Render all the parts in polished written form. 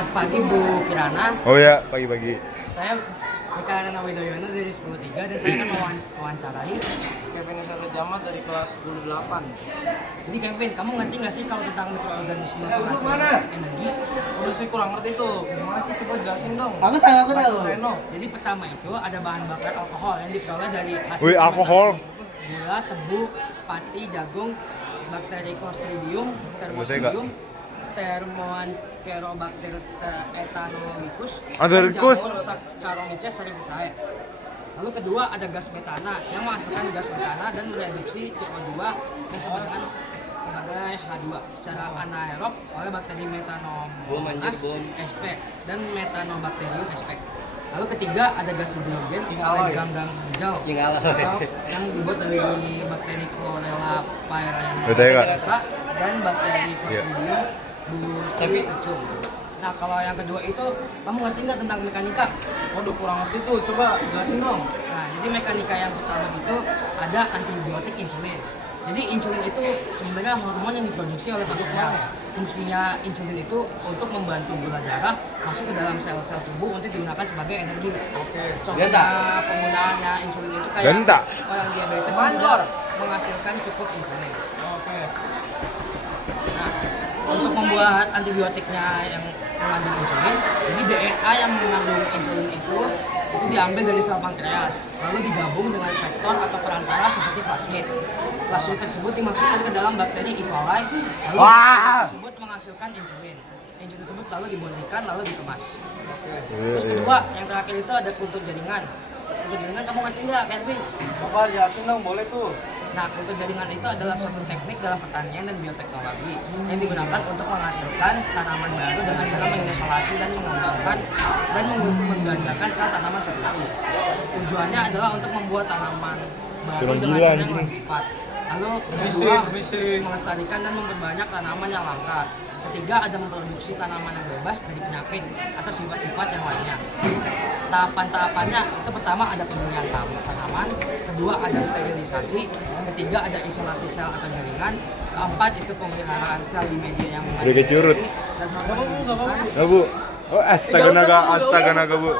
Selamat pagi Bu Kirana. Oh ya, pagi-pagi. Saya Mika Rana Widoyono dari 10.3 dan saya akan mewawancarai Kevin Isara Jamal dari kelas 10.8. Jadi Kevin, kamu ngerti nggak sih kalau tentang mikroorganisme mana? energi? Udah sih kurang ngerti tuh. Gimana sih, coba jelasin dong. Aku tahu. Reno. Jadi pertama itu ada bahan bakar alkohol yang diperoleh dari hasil Wih, alkohol. fermentasi gula, tebu, pati, jagung, bakteri Clostridium, Thermostridium, Thermoenterobacter ethanolicus, Ethanolicus. dan jamur Saccharomyces cerevisiae. Lalu kedua ada gas metana yang menghasilkan gas metana dan mereduksi CO2 yang disebut dengan sebagai H2 secara anaerob oleh bakteri Metanomyces sp dan Metanobacterium sp. Lalu ketiga ada gas hidrogen oleh ganggang hijau atau yang dibuat dari bakteri Chlorella pyreneana dan bakteri Clostridium botulinum. Nah, kalau yang kedua itu kamu ngerti nggak tentang mekanika? Waduh, kurang ngerti tuh. Coba jelasin dong. Nah, jadi mekanika yang pertama itu ada antibiotik insulin. Jadi insulin itu sebenarnya hormon yang diproduksi oleh pankreas. Fungsinya insulin itu untuk membantu gula darah masuk ke dalam sel-sel tubuh untuk digunakan sebagai energi. Oke. Contohnya penggunaannya insulin itu kayak Genta. orang diabetes Mandor. menghasilkan cukup insulin. Oke. Nah, untuk membuat antibiotiknya yang mengandung insulin, jadi DNA yang mengandung insulin itu diambil dari sel pankreas, lalu digabung dengan vektor atau perantara seperti plasmid. Plasmid tersebut dimasukkan ke dalam bakteri E. coli, lalu bakteri tersebut menghasilkan insulin. Insulin tersebut lalu dibuntikan, lalu dikemas. Terus kedua, yang terakhir itu ada kultur jaringan. Kultur jaringan kamu ngerti nggak, Kevin? Coba jelasin dong, boleh tuh. Nah, kultur jaringan itu adalah suatu teknik dalam pertanian dan bioteknologi yang digunakan untuk menghasilkan tanaman baru dengan cara mengisolasi dan mengembangkan dan menggandakan sel tanaman seperti. Tujuannya adalah untuk membuat tanaman baru dengan cara yang lebih cepat. Lalu kedua, melestarikan dan memperbanyak tanaman yang langka. Ketiga, ada memproduksi tanaman yang bebas dari penyakit atau sifat-sifat yang lainnya. Tahapan-tahapannya itu pertama ada pemilihan tanaman, kedua ada sterilisasi, ketiga ada isolasi sel atau jaringan, keempat itu pemeliharaan sel di media yang Udah kecurut. dan sampai Nah, Bu. Oh, astaga naga, Bu.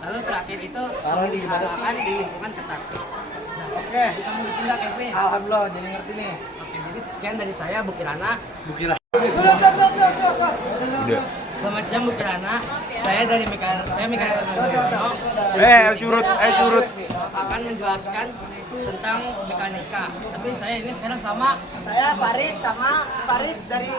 lalu terakhir itu pemeliharaan di lingkungan ketat. Nah, Oke. jadi kamu ngerti nggak, Kevin? Alhamdulillah, jadi ngerti nih. Oke, jadi sekian dari saya, Bu Kirana. Udah. Selamat siang Bu Kirana. Saya dari Mika Widoyono. Curut. Akan menjelaskan tentang mekanika. Tapi saya ini sekarang sama Saya Faris dari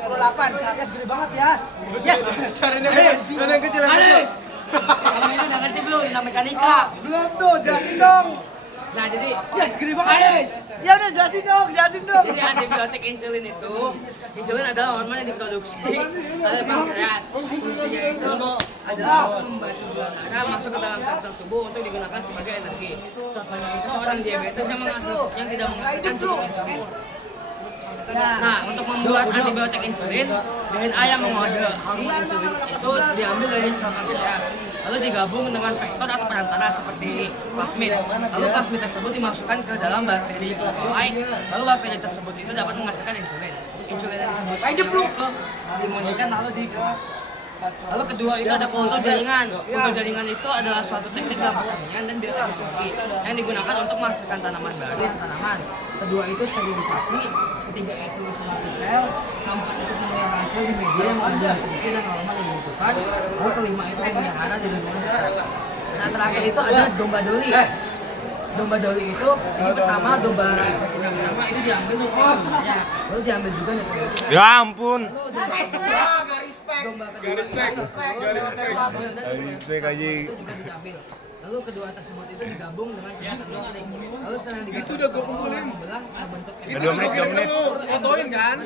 10.8. Kakaknya segede banget, Yas. Yes. Cari yang kecil. Aris. Kamu ini udah ngerti belum tentang mekanika? Belum tuh, jelasin dong. Nah, jadi Yes, segede banget. Aris. Ya udah jelasin dong. Jadi antibiotik insulin adalah hormon yang diproduksi oleh pankreas. Fungsinya itu adalah membantu gula darah masuk ke dalam sel-sel tubuh untuk digunakan sebagai energi. Contohnya itu seorang diabetes yang tidak menghasilkan cukup insulin. Nah, untuk membuat antibiotik insulin, DNA yang mengode hormon insulin itu diambil dari sel pankreas, lalu digabung dengan vektor atau perantara seperti plasmid. Lalu plasmid tersebut dimasukkan ke dalam bakteri E. coli, lalu bakteri tersebut itu dapat menghasilkan insulin. Insulin yang disebut itu dimundikan lalu dikemas. Lalu kedua itu ada kultur jaringan. Kultur jaringan itu adalah suatu teknik dalam pertanian dan bioteknologi yang digunakan untuk menghasilkan tanaman baru. Kedua itu sterilisasi, ketiga itu isolasi sel, keempat itu pemeliharaan sel di media yang mengandung nutrisi dan hormon yang dibutuhkan, lalu kelima itu pemeliharaan di lingkungan ketat. Nah, terakhir itu ada domba doli. Domba doli itu ini pertama domba yang pertama itu diambil nutrisinya, lalu diambil juga nutrisi. Ya ampun. Lalu domba kedua, domba kedua Aji. itu juga diambil. Lalu kedua tersebut itu digabung dengan sebuah listrik. Lalu setelah digabung, Itu udah gua kumpulin. membelah bentuk 2 menit. Fotoin kan?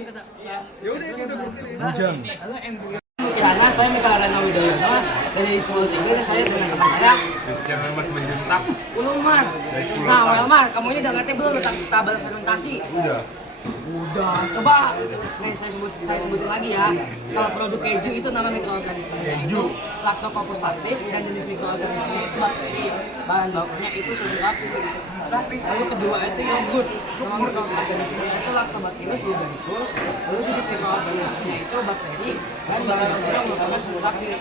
Ya udah itu udah Bujang. Lalu embrio. Kirana, saya Mika Rana Widoyono dari 10.3 dan saya dengan teman saya Christian Mas menjentak. Ulumar. Dari 10 Nah, tahun. Welmar, kamu ini udah ngerti belum tentang tabel fermentasi? Udah. Udah, coba nih saya sebutin lagi ya. Kalau produk keju itu nama mikroorganismenya itu Lactobacillus lactis dan jenis mikroorganisme itu bakteri. Bahan bakunya itu sulfat sapi. Lalu kedua itu yogurt. Nama mikroorganismenya itu Lactobacillus bulgaricus. Lalu jenis mikroorganismenya itu bakteri dan bahan bakunya merupakan susu sapi.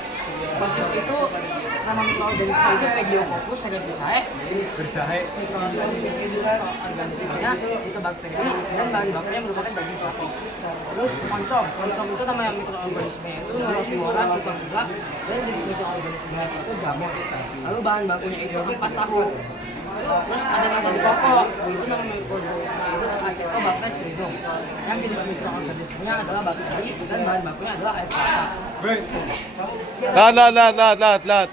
Sosis itu nama mikroorganisme itu Pediococcus cerevisiae. Jenis mikroorganismenya itu bakteri dan bahan bakunya merupakan daging sapi. Terus oncom itu nama mikroorganismenya itu Neurospora cytophila dan jenis mikroorganismenya itu jamur. Lalu bahan bakunya itu ampas tahu. Terus ada nata di pokok, itu nama mikroorganismenya itu Acetobacter stridum. Yang jenis mikroorganismenya adalah bakteri dan bahan bakunya adalah air kelapa. Lat.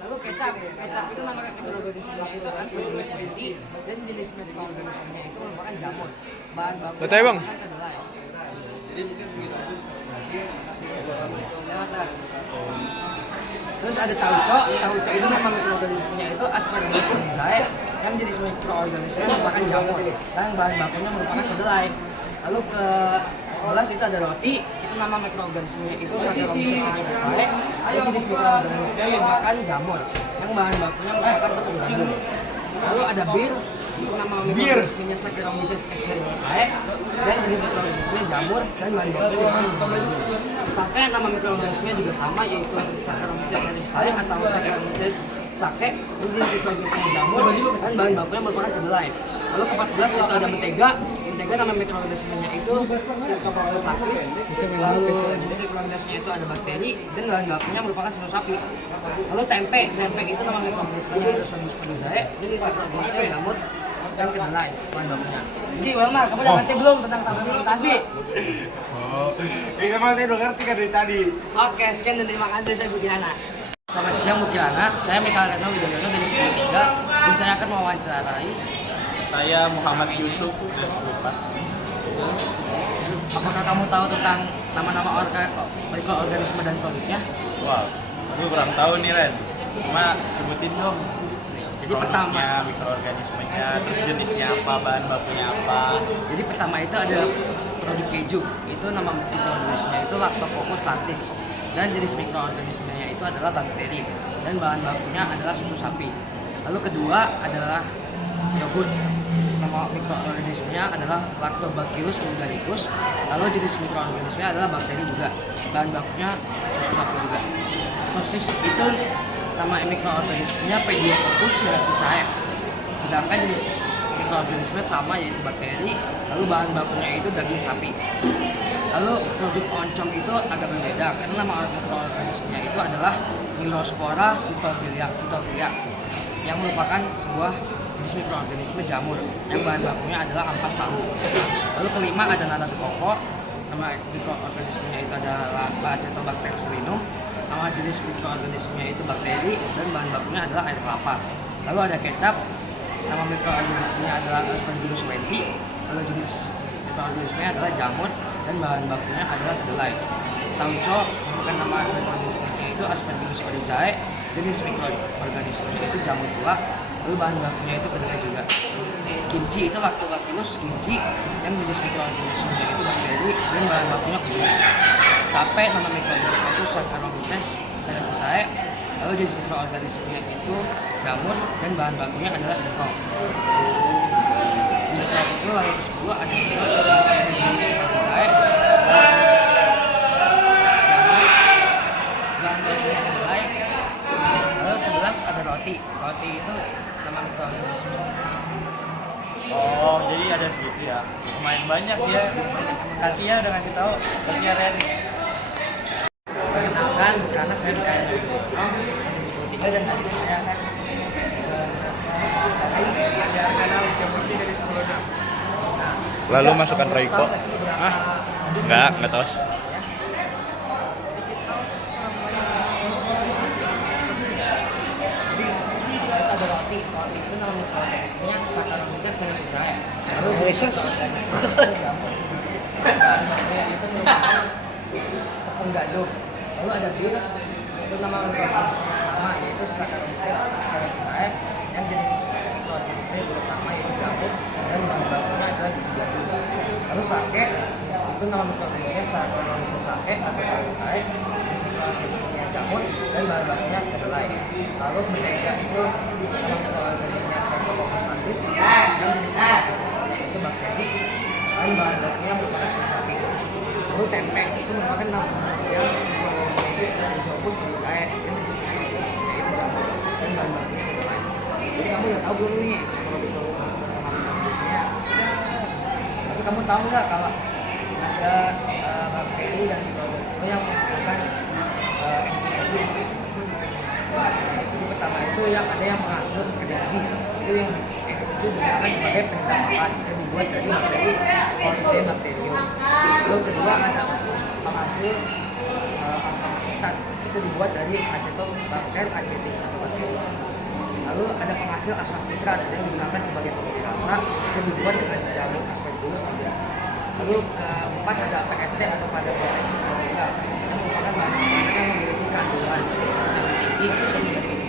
Lalu kecap itu nama mikroorganismenya itu Aspergillus menthe dan jenis mikroorganismenya itu merupakan jamur. Bahan bakunya Betul, Bang. merupakan kedelai. Terus ada tauco itu nama mikroorganismenya itu Aspergillus fungicide yang jenis mikroorganismenya merupakan jamur dan bahan bakunya merupakan kedelai. Lalu ke 11 itu ada roti, itu nama mikroorganismenya itu Saccharomyces cerevisiae yang jenis mikroorganismenya merupakan jamur yang bahan bakunya merupakan tepung gandum. Lalu ada bir, itu nama mikroorganismenya Saccharomyces cerevisiae dan jenis mikroorganismenya jamur dan bahan bakunya merupakan tepung gandum. Sake nama mikroorganismenya juga sama, yaitu Saccharomyces cerevisiae atau Saccharomyces sake yang jenis mikroorganismenya jamur dan bahan bakunya merupakan kedelai. Lalu ke 14 itu ada mentega nama mikroorganismenya itu Streptococcus lactis. Lalu jenis mikroorganismenya itu ada bakteri dan bahan bakunya merupakan susu sapi. Lalu tempe itu nama mikroorganismenya itu Rhizopus purizae, jenis mikroorganismenya jamur dan kedelai bahan bakunya. Jadi Walmar, kamu udah ngerti belum tentang tabel fermentasi? Oh, ini memang saya udah ngerti kan dari tadi. Oke, sekian dan terima kasih, saya Budi Hana. Selamat siang Budi Hana, saya Mikael Reno Widoyono dari 10.3 dan saya akan mewawancarai. Saya Muhammad Yusuf dari 10.4. Apakah kamu tahu tentang nama-nama mikroorganisme dan produknya? Wah, gue kurang tahu nih Ren. Cuma sebutin dong. Jadi pertama, mikroorganismenya, terus jenisnya apa, bahan bakunya apa. jadi pertama itu ada produk keju. Itu nama mikroorganisme itu Lactococcus lactis dan jenis mikroorganismenya itu adalah bakteri dan bahan bakunya adalah susu sapi. Lalu kedua adalah yogurt. Nama mikroorganismenya adalah Lactobacillus bulgaricus. Lalu jenis mikroorganismenya adalah bakteri juga. Bahan bakunya susu sapi juga. Sosis itu nama mikroorganismenya Pediococcus cerevisiae. Sedangkan jenis mikroorganisme sama, yaitu bakteri. Lalu bahan bakunya itu daging sapi. Lalu produk oncom itu agak berbeda karena nama mikroorganismenya itu adalah Neurospora cytophila yang merupakan sebuah jenis mikroorganisme jamur yang bahan bakunya adalah ampas tahu. Lalu kelima ada nata de coco. Nama mikroorganismenya itu adalah Acetobacter stridum. Nama jenis mikroorganismenya itu bakteri dan bahan bakunya adalah air kelapa. Lalu ada kecap. Nama mikroorganismenya adalah Aspergillus menthe. Lalu jenis mikroorganismenya adalah jamur dan bahan bakunya adalah kedelai. Tauco bukan nama mikroorganismenya itu Aspergillus oryzae. Jenis mikroorganismenya itu jamur pula. Lalu bahan bakunya itu kedelai juga. Kimchi itu Lactobacillus kimchi yang jenis mikroorganismenya itu bakteri dan bahan bakunya kulit. Tape nama mikroorganisme itu Saccharomyces cerevisiae. Lalu jenis mikroorganismenya itu jamur dan bahan bakunya adalah singkong. Misal itu lalu ke-10 ada misal cerevisiae. Bahan bakunya kedelai. Lalu 11 ada roti. Roti itu nama mikroorganisme. Oh, jadi ada segitu ya. Lumayan banyak ya. Kasih ya udah ngasih tahu. Kasih ya Ren. Perkenalkan, karena saya Mikael Reno dari 10.3 dan hari ini saya akan ajar kanal Jamurti dari 10.6. Lalu masukkan Royco. Hah? Enggak tahu. Ada roti itu nama mikroorganismenya Saccharomyces cerevisiae. Lalu itu merupakan tepung gandum. Lalu ada bir, itu nama mikroorganismenya sama, yaitu Saccharomyces cerevisiae yang jenis mikroorganismenya juga sama, yaitu jamur dan bahan bakunya adalah biji gandum. Lalu sake itu nama mikroorganismenya Saccharomyces sake atau cerevisiae. Jenis mikroorganismenya jamur dan bahan bakunya kedelai. Lalu ketiga itu mikroorganismenya Streptococcus auris dan jenis mikroorganismenya itu bakteri dan bahan bakunya merupakan susu sapi. Lalu tempe itu merupakan yang mikroorganismenya itu Rhizopus grisae dan jenis mikroorganismenya itu jamur dan bahan bakunya kedelai. Jadi kamu udah tahu belum nih kalau mikroorganismenya? Tapi kamu tahu nggak kalau ada bakteri dan mikroorganisme yang menghasilkan enzim? Jadi pertama itu yang ada yang menghasilkan enzim, itu yang enzim itu digunakan sebagai penyedap makan dan dibuat dari bakteri Sporidium bacterium. Lalu kedua ada penghasil asam asetat, itu dibuat dari acetobacter acetic atau bakteri. Lalu ada penghasil asam sitrat yang digunakan sebagai pemberi rasa dan dibuat dengan jamur Aspergillus nigra. Lalu keempat ada PST atau pada protein selula yang merupakan bahan makanan yang memiliki kandungan yang tinggi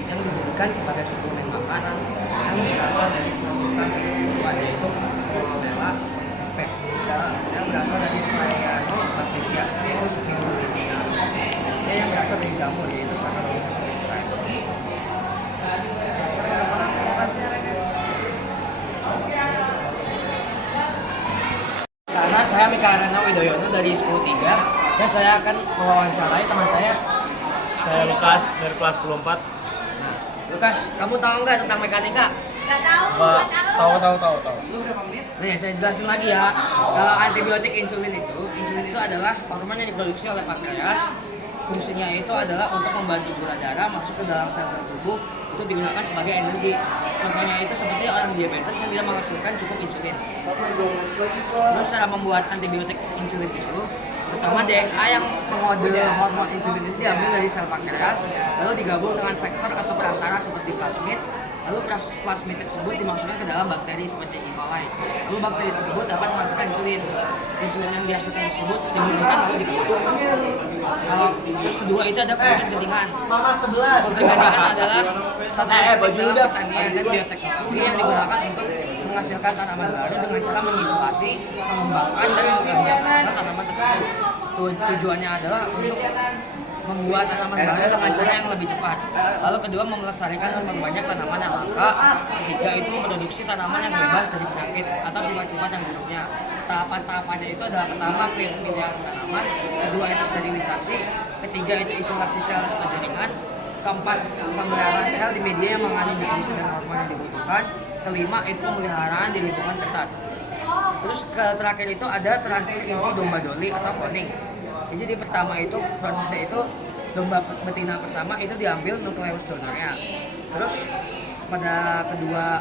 yang dijadikan sebagai suplemen makanan yang berasal dari Protista keluar yaitu Chlorella specula yang berasal dari Cyanobacteria yaitu Spirulina, SP yang berasal dari jamur yaitu Saccharomyces cerevisiae. Karena saya Mika Arana Widoyono dari 10.3 dan saya akan mewawancarai teman saya. Saya Lukas dari kelas 10.4. Lukas, kamu tahu nggak tentang mekanika? Pak, tahu. Nih, saya jelasin lagi ya. Kalau antibiotik insulin itu adalah hormon yang diproduksi oleh pankreas. Fungsinya itu adalah untuk membantu gula darah masuk ke dalam sel-sel tubuh. Itu digunakan sebagai energi. Contohnya itu seperti orang diabetes yang tidak menghasilkan cukup insulin. Terus cara membuat antibiotik insulin itu, pertama DNA yang mengode hormon insulin itu diambil dari sel pankreas, lalu digabung dengan faktor atau perantara seperti plasmid. Lalu plasmid tersebut dimasukkan ke dalam bakteri seperti E. coli. Lalu bakteri tersebut dapat menghasilkan insulin. Insulin yang dihasilkan tersebut dibunyikan lalu dikemas. Kalau terus kedua itu ada protein jaringan. Protein jaringan adalah satu teknik dalam pertanian dan bioteknologi yang digunakan untuk menghasilkan tanaman baru dengan cara mengisolasi, mengembangkan dan menggabungkan tanaman tertentu. Tujuannya adalah untuk membuat tanaman baru dengan cara yang lebih cepat. Lalu kedua, melestarikan dan memperbanyak tanaman yang langka. Ketiga itu memproduksi tanaman yang bebas dari penyakit atau sifat-sifat yang buruknya. Tahapan-tahapannya itu adalah pertama pemilihan tanaman, kedua itu sterilisasi, ketiga itu isolasi sel atau jaringan, keempat pemeliharaan sel di media yang mengandung nutrisi dan hormon yang dibutuhkan, kelima itu pemeliharaan di lingkungan ketat. Terus terakhir itu ada transfer inti domba doli atau cloning. Jadi pertama itu prosesnya itu domba betina pertama itu diambil nukleus donornya. Terus pada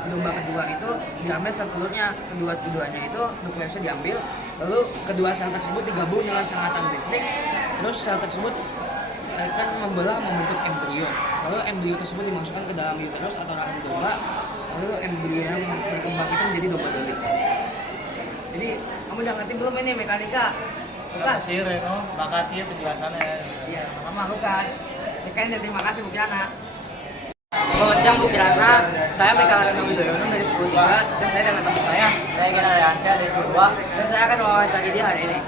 domba kedua itu diambil sel telurnya, keduanya itu nukleusnya diambil, lalu kedua sel tersebut digabung dengan sengatan listrik, terus sel tersebut akan membelah membentuk embrio. Lalu embrio tersebut dimasukkan ke dalam uterus atau rahim domba, lalu embrio yang berkembang itu menjadi domba doli. Jadi kamu udah ngerti belum ini mekanika? Lukas. Makasih Reno, makasih ya penjelasannya. Iya, sama Lukas. Sekian dan terima kasih Bu Kirana. Selamat siang Bu Kirana, saya Mika Arana Widoyono dari 10.3 dan saya dengan teman saya Kina Rehansyah dari 10.2 dan saya akan mewawancari dia hari ini.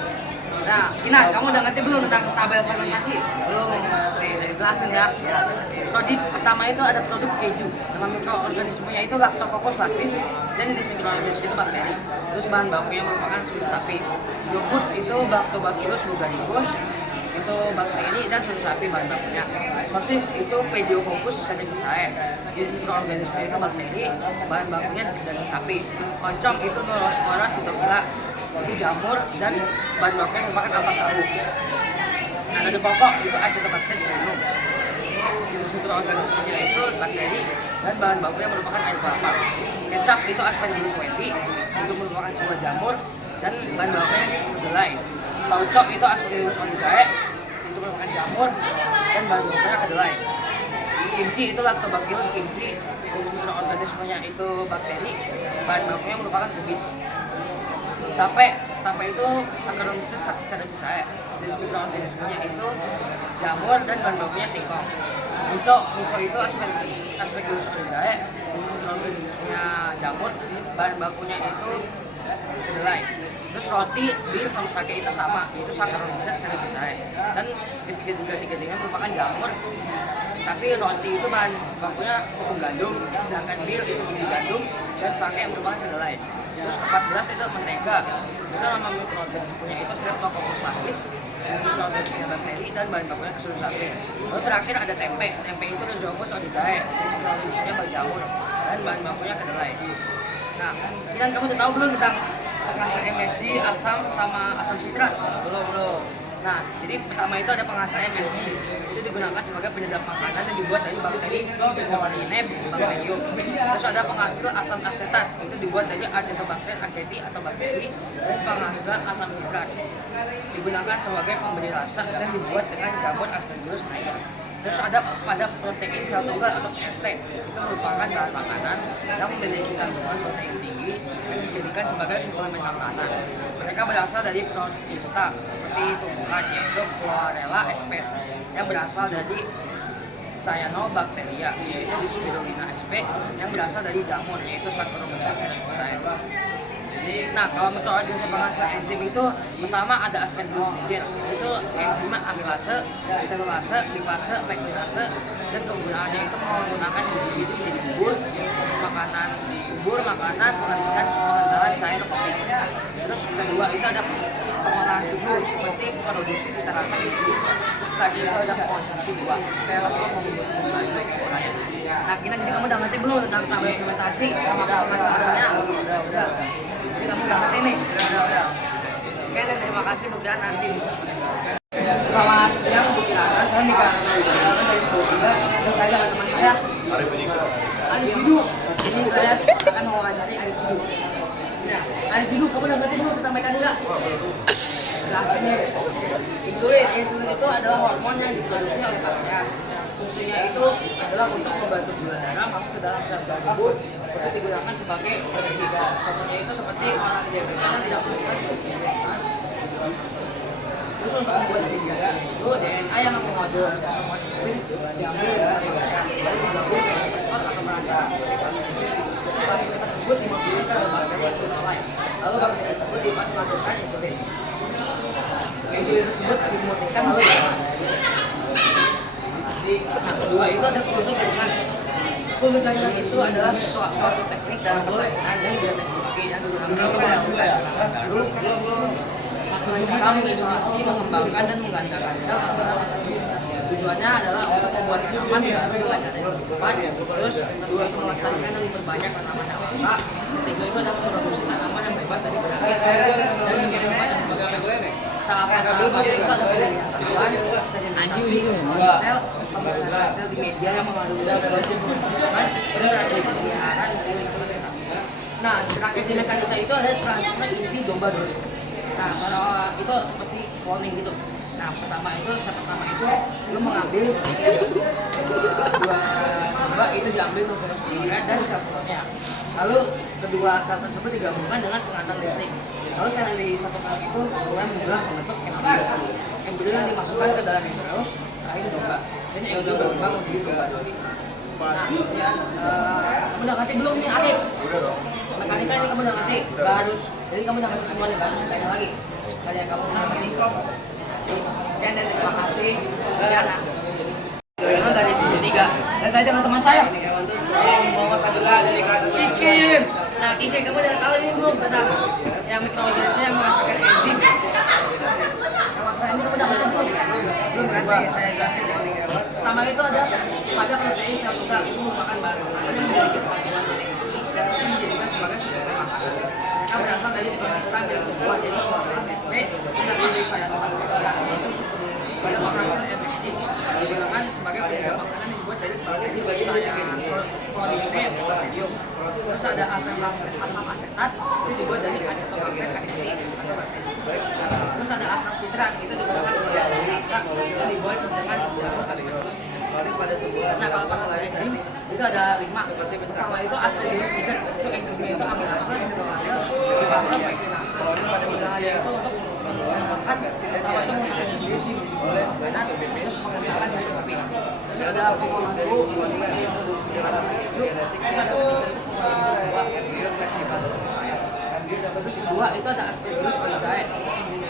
Nah, Kina, kamu udah ngerti belum tentang tabel fermentasi? Belum. Oke, saya jelasin ya. Produk pertama itu ada produk keju. Nama mikroorganismenya itu Lactococcus lactis dan jenis mikroorganisme itu bakteri. Terus bahan bakunya merupakan susu sapi. Yogurt itu Lactobacillus bulgaricus, itu bakteri dan susu sapi bahan bakunya. Sosis itu Pediococcus cerevisiae, jenis mikroorganisme itu bakteri, bahan bakunya dari sapi. Oncom itu Neurospora cytophila, itu jamur dan bahan bakunya merupakan alpha sawu. Nah, ada pokok itu Acetobacter cereum, jenis mikroorganismenya itu bakteri dan bahan bakunya merupakan air kelapa. Kecap itu Aspergillus wheati, itu merupakan sebuah jamur dan bahan bakunya kedelai. Paucok itu Aspergillus oryzae, itu merupakan jamur dan bahan bakunya kedelai. Kimchi itu Lactobacillus kimchi, jenis mikroorganismenya itu bakteri, bahan bakunya merupakan kubis. Tape itu Saccharomyces cerevisiae, jenis mikroorganismenya itu jamur dan bahan bakunya singkong. Miso itu Aspergillus oryzae, jenis mikroorganismenya jamur, bahan bakunya itu kedelai. Terus roti, bir sama sake itu sama, itu Saccharomyces cerevisiae. Dan ketiga-tiganya merupakan jamur. Tapi roti itu bahan bakunya tepung gandum, sedangkan bir itu biji gandum dan sake merupakan kedelai. Terus ke-14 itu mentega. Itu nama mikroorganismenya itu Streptococcus lapis, mikroorganisme bakteri dan bahan bakunya keseluruh sapi. Lalu terakhir ada tempe. Tempe itu Rhizopus odizae, mikroorganismenya bak jamur dan bahan bakunya kedelai. Nah, dan kamu udah tahu belum tentang penghasil MSG, asam sama asam sitrat? Belum. Nah, jadi pertama itu ada penghasil MSG. Itu digunakan sebagai penyedap makanan yang dibuat dari bakteri Pseudomonas bacterium. Terus ada penghasil asam asetat. Itu dibuat dari Acetobacter aceti atau bakteri dan penghasil asam sitrat. Digunakan sebagai pemberi rasa dan dibuat dengan jamur Aspergillus niger. Terus ada pada protein sel tunggal atau PST. Itu merupakan bahan makanan yang memiliki kandungan protein tinggi dan dijadikan sebagai suplemen makanan. Mereka berasal dari protista seperti tumbuhan yaitu Chlorella sp yang berasal dari Cyanobacteria yaitu Spirulina sp yang berasal dari jamur yaitu Saccharomyces cerevisiae. Nah, kalau metode penghasil enzim itu pertama ada Aspergillus niger, itu enzim amilase, selulase, lipase, pektinase, dan kegunaannya itu menggunakan biji-biji menjadi bubur, makanan, pengentalan cair kopi. Terus kedua itu ada pengolahan susu seperti produksi cita rasa gitu. Terus tadi itu ada konsumsi buah, atau membantu uraian. Nah, jadi kamu udah ngerti belum tentang tabel fermentasi sama fermentasinya? Udah. Jadi kamu udah ngerti nih? Udah. Sekian dan terima kasih, mudah-mudahan nanti bisa. Selamat siang Bu Kirana, saya Mika dari Sekolah 3 dan saya dengan teman saya Arif Bidu. Ini saya akan mewawancari Arif Bidu. Nah, Arif Bidu, kamu udah ngerti belum tentang mekanika? Jelasin ya. Insulin itu adalah hormon yang diproduksi oleh pankreas. Fungsinya itu adalah untuk membantu gula darah masuk ke dalam sel-sel tubuh untuk digunakan sebagai energi. Contohnya itu seperti orang diabetes yang tidak menggunakan insulin. Terus untuk membuat energi itu DNA yang mengkode hormon insulin diambil dari sel pankreas lalu digabung dengan reseptor atau perantara seperti plasmid. Plasmid tersebut dimasukkan ke bakteri insulin. Lalu bakteri tersebut menghasilkan insulin. Insulin tersebut dimutikan oleh Nah, kedua itu ada kultur jaringan. Kultur jaringan itu adalah suatu teknik dalam pertanian dan bioteknologi yang digunakan untuk menghasilkan tanaman baru dengan cara mengisolasi, mengembangkan dan menggandakan sel antara tanaman. Tujuannya adalah untuk membuat tanaman baru dengan cara yang lebih cepat. Terus kedua itu melestarikan dan memperbanyak tanaman yang langka. Ketiga itu ada produksi tanaman yang bebas dari penyakit dan sumber-sumber yang berbeda. Tahap itu ada pemilihan tanaman, sterilisasi, sel, pembentukan sel di media yang mengandung dan ada pemeliharaan dari lingkungan tetap. Nah, terakhir di mekanika itu ada transfer inti domba dulu. Nah, kalau itu seperti cloning gitu. Nah, step pertama itu lu mengambil dua domba itu diambil untuk sel dan sel telurnya. Lalu kedua sel tersebut digabungkan dengan sengatan listrik. Lalu sel yang disatukan itu mulai membentuk embrio. Embrio yang dimasukkan ke dalam embrio terakhir domba. Dan embrio berkembang menjadi domba doli. Nah, kemudian kamu udah ngerti belum nih Alif? Udah dong. Mekanika ini kamu udah ngerti? Gak harus. Jadi kamu udah ngerti semuanya, gak harus ditanya lagi. Sekali yang kamu udah ngerti. Sekian dan terima kasih. Kiana. Yoyono dari Sekolah 3. Dan saya dengan teman saya. Muhammad Fadila dari kelas Kikin. Nah, Kikin, kamu udah tahu ini belum tentang yang mikroorganisme yang menghasilkan enzim? Nah, masalah ini kamu udah ngerti belum? Belum kan? Saya jelasin. Pertama itu ada pada protein sel tunggal itu merupakan bahan makanan yang memiliki kandungan protein tinggi yang dijadikan sebagai suplemen makanan. Mereka berasal dari protista dan buah jadi SP dan dari Cyanobacteria itu supaya menghasil MSG digunakan sebagai penyedap makanan yang dibuat dari bakteri Cyanobacteria bacterium. Terus ada asam asetat itu dibuat dari Acetobacter aceti atau bakteri. Terus ada asam sitrat itu digunakan sebagai rasa yang dibuat dengan jamur Aspergillus niger. Nah, kalau penghasil enzim itu ada 5. Pertama itu Aspergillus niger, itu enzimnya itu amilase, selulase, lipase, pektinase. Kegunaannya itu untuk mengembangkan pertama itu menggunakan enzim dan terus mengembangkan cair kopi. Terus ada pengolahan suhu itu seperti yang produksi rasa keju. Terus ada ketiga itu pengolahan buah. Terus kedua itu ada Aspergillus oryzae, enzim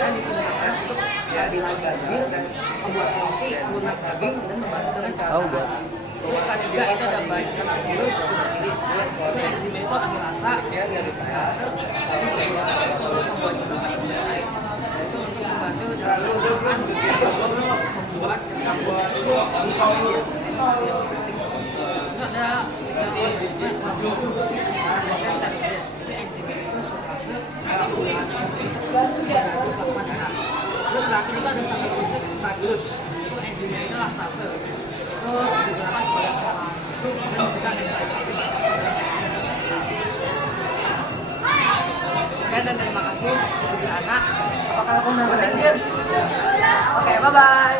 yang digunakan untuk stabilisasi bibir, membuat roti, lunak daging, dan membantu dengan cara tahan. Terus ketiga itu ada Bacillus subtilis, itu enzimnya itu amilasa, amilase, untuk membuat sirup atau gula cair. Itu untuk membantu dalam pencernaan, terus membuat gas itu terus ada Sentendes, itu enzimnya itu suprase plasma darah. Terus terakhir itu ada Saccharomyces fragilis, itu enzimnya itu laktase, itu digunakan sebagai pengolahan susu dan mencegah nestalisasi. Sekian dan terima kasih untuk anak. Apakah kamu mau bertanya? Oke, bye bye.